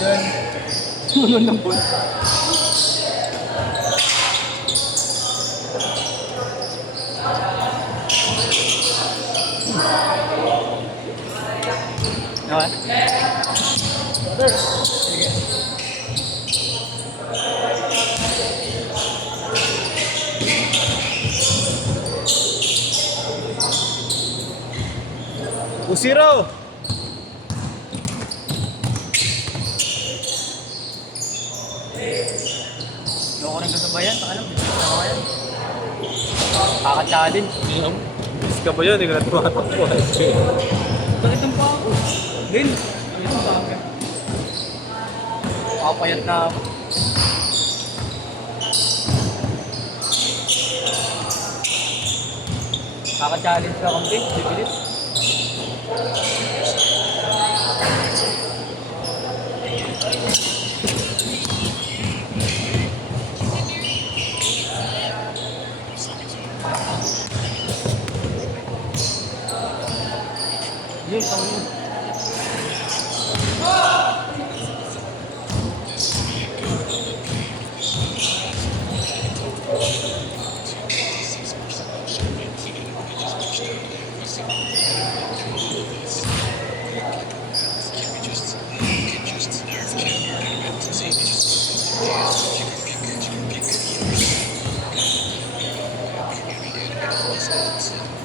dyan. Tulon ng buwan. Okay. Sige. Usiro! Loko rin kasabayan, alam, ano yan? Kaka-challenge. Is ka ba yun? Hindi ka na tumatakbo. Bakit ang pa ako? Din, ito pa ako. Papayat na ako. Kaka-challenge ka kung din, bibilis. Yun, tawag yun.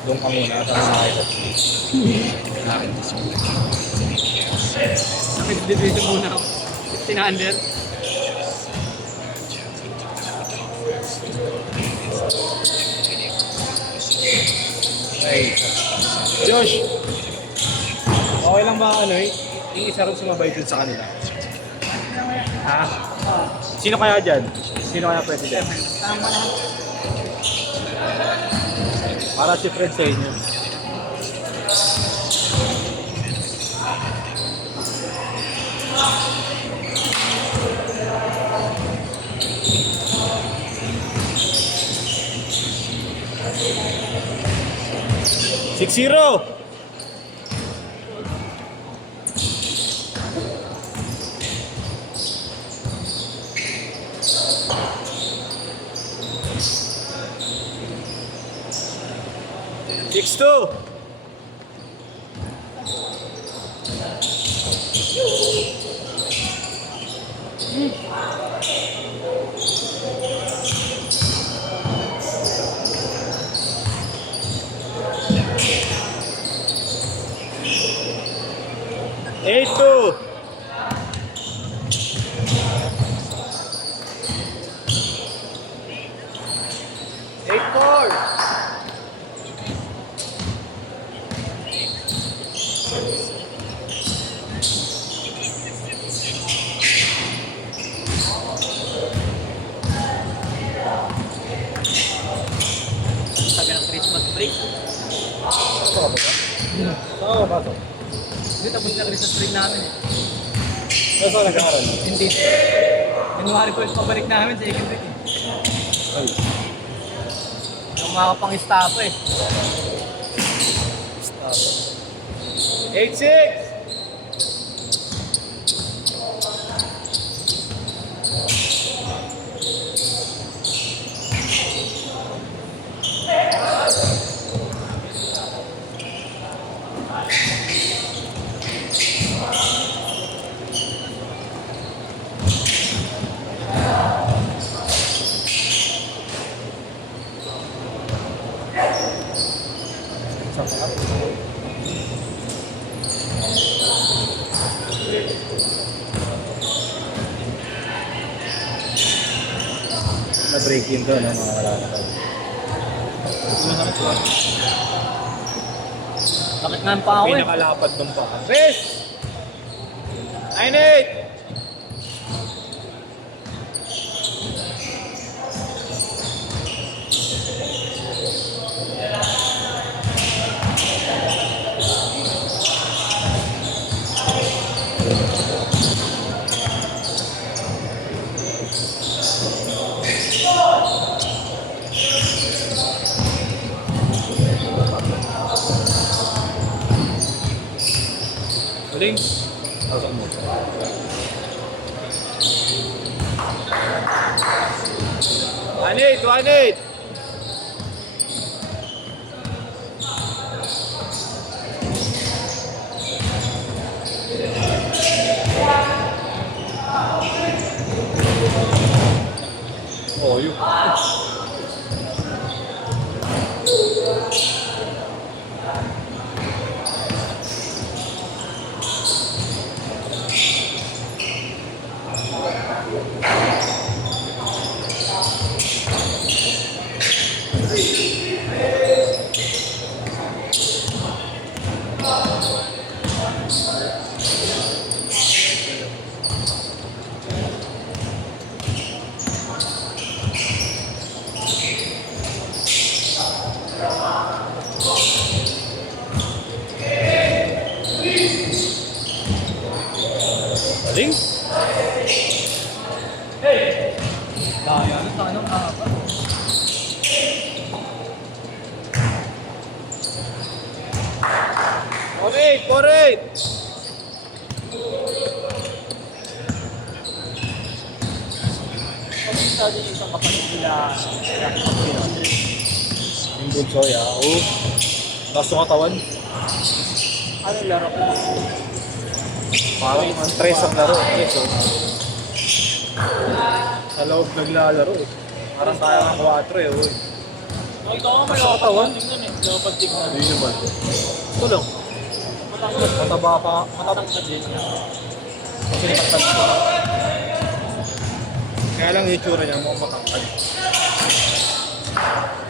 Doon ka muna, tapos nakita. Nag-division muna ako. 1500. Ay. Josh! Okay lang ba ano eh? Yung isa rin sumabay dun sa kanila. Ha? Sino kaya dyan? Sino kaya pwede dyan? Tama na. Para si Fred sa inyo. Six zero. Six two. Eight two. Eight four. Sabi ng Christmas break. Oo, pasok. Hindi, tapos na Christmas break namin eh. Saan nag-aaral? Hindi. January 1st pabalik namin sa second week eh. Ay. Yung mga pang estapa eh. Eight six. Na-break in doon, no? Mga wala na daw. Bakit nga pa ako eh? Pinakalapad doon pa. Chris! 9-8! Huling. Pasok mo. 1-8, 1-8. Oh, yun. Galing. Kaya, ano sa anong haba? Correct, correct. Kasi sabi yung isang kapatid nila, Yung bunsoy, oo. Tapos yung katawan. anong laro ko? Parang ang tres ang laro. Tres, oh. Sa loob naglalaro. Parang tayo ng 4 eh. Oh. Nakita ko Mas sa katawan? tingnan eh. Dapat tingnan. Hindi naman. Ito lang. Matangkad. Mataba pa. Matangkad din. Kasi nakatag ko. Kaya lang yung itsura niya mukhang matangkad.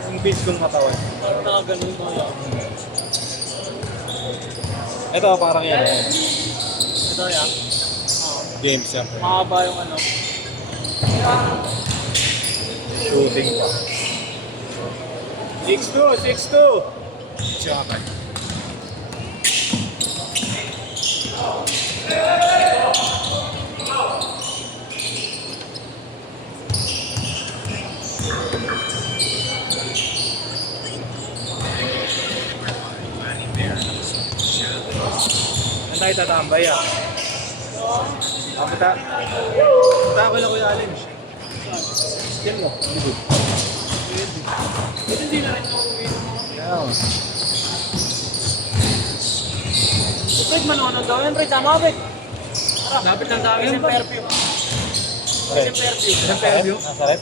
Yung base kong matawan. Parang nakaganon mo yan. Ito parang yan. Ito yan. Games yan. Mahaba yung ano. Shooting pa. 6-2, 6-2. Siyakan. Saan tayo tatambay ah? Punta. Punta ako na Kuya Alin. Yan mo. Hindi. Ito hindi na rin nauwi. Yeah. Fred, manonood daw yan, Fred. Tama, Fred. Lapit lang sa amin yung perfume. Okay. Yung perfume. Nasa rep?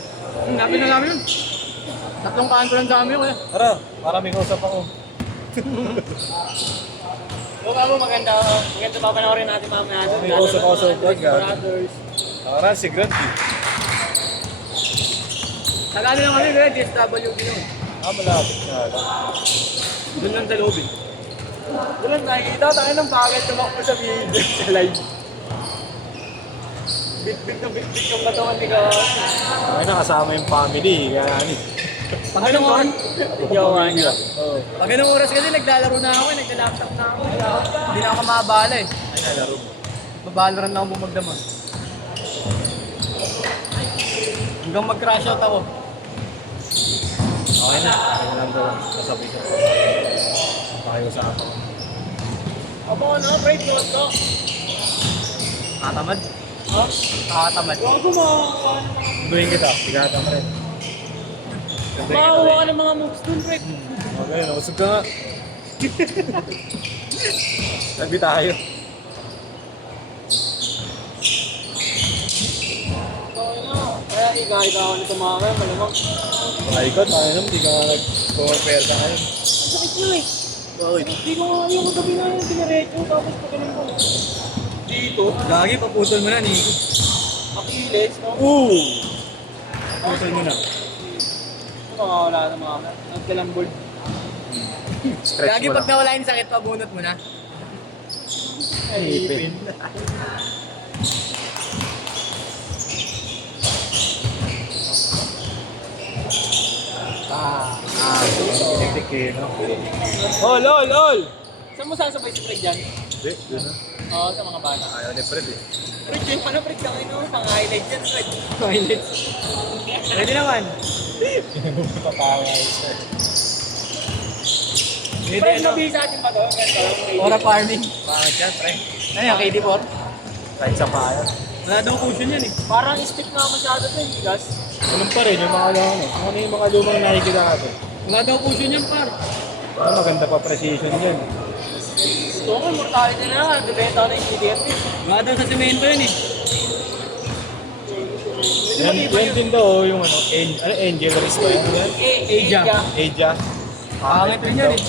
Lapit lang sa amin yun. Tatlong kanto lang sa amin yun. Tara, para may kausap ako. Huwag mo maganda. Maganda pa panoorin natin mamaya. May kausap ako sa vlog, ah. Brothers. Tara, si Grant. Sagano lang kami, Fred. SWB lang. Malapit na lang. Doon lang dalobin. Doon lang nakikita. Tayo ng bakit tumakbo sa video sa live. Bit-bit na bit-bit yung katawan ni Kawan. Ay na, kasama yung family. Kaya ano. Pag anong oras? Yawa niya. Oo. Pag anong oras kasi naglalaro na ako, nagla-laptop na ako. Hindi na ako mabala eh. Ay, nalaro mo. Mabalaran na ako bumagdaman. Hanggang mag-crash out ako. Okay na. Okay na lang daw. Sasabi ko. Pakiusap ako. Aba na, break note ko. Katamad? Ha? Katamad. Huwag ko Buhin kita. Tigatan mo rin. makakuha ka ng mga moves dun, break. Okay, nausog ka nga. Sabi tayo. Okay na. Kaya ika ako nito mga kaya, malamang. Ay, ikaw, tayo naman. Di ka nga nag-compare ka ngayon. Ang sakit nyo eh. Bakit? Hindi ko nga yung gabi na yung diniretso, tapos pagaling ko. Dito, Lagi, paputol mo na, Nico. Achilles, no? Oo! Paputol mo na. Makakawala na mga kaya. Nagkalambol. Stretch Lagi mo pag lang. nawala yung sakit, pabunot mo na. Ipin. Pinagtik eh, no? Ol, ol, ol! Saan mo sasabay si Fred dyan? Hindi, yun na. Oo, sa mga bata. Ayaw ni Fred eh. Fred, yung ano, Fred, kami no? Pang highlight dyan, Fred. Highlights. Pwede naman. Papaya isa. Fred, mabisa atin pa to. Ora farming. Bakit yan, pre? Ano yung KD4? Kahit sa paya. Wala daw cushion yan eh. Parang stick nga masyado to, hindi gas. Ganun pa rin yung mga ano yung mga lumang nakikita natin. Wala daw puso niyan, par. Maganda pa precision yan. Gusto ko, mortality na nga. Debenta ko na yung CDF. Wala daw sa semento yun eh. Yan din daw yung Angel Riz ba yan? Asia. Asia. Pangit rin yan eh.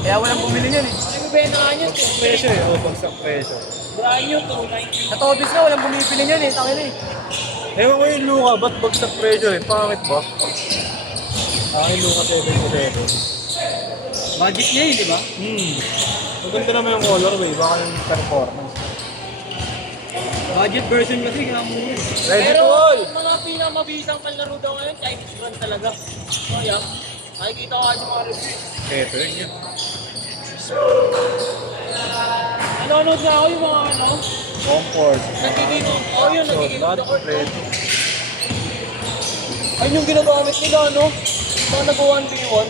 Kaya walang bumili niyan eh. Ay, bibenta nga niyan. Presyo eh, bagsak presyo. Brand new to. Sa Tobis na, walang bumipili niyan eh. Tangin eh. Ewan ko yung Luka, ba't bagsak presyo eh? Pangit ba? Akin Luka 7-7. Budget niya yun, di ba? Maganda naman yung colorway, baka yung performance. Budget version kasi kaya mo yun. Ready Pero to all! mga pinakamabisang panlaro daw ngayon, Chinese brand talaga. Oh, yeah. Nakikita ko kasi mga review. Eto yun. Nanonood na ako yung mga ano, Comfort. nagiging, oh yun, So, nagiging not the court. ready. Ayun yung ginagamit nila, no? Mga nag-1v1.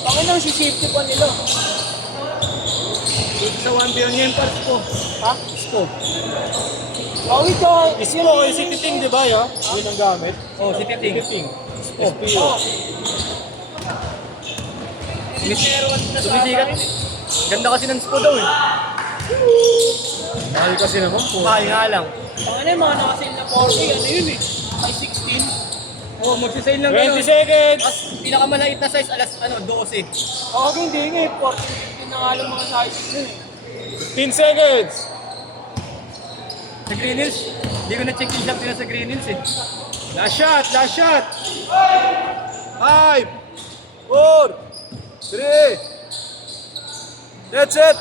Bakit lang si safety pa nila? Dito sa 1B ang yung parts ko. Ha? Scope. Bakit ka? Ispo, yung si Titing, di ba yun? Yun ang gamit. Oh, si Titing. Titing. SPO. Oh. Sumisikat. Ganda kasi ng SPO daw eh. Mahal kasi naman po. Mahal nga lang. Baka na yung mga nakasil na 40, ano yun eh? Ay 16. Oh, magsisale lang 20 seconds! Mas pinakamalait na size, alas, 12. Okay, hindi nga eh. 14 na nga lang mga sizes nun eh. 15 seconds! Sa Green Hills, hindi ko na-check yung shop nila sa Green Hills eh. Last shot! Last shot! 5 4 3 That's it!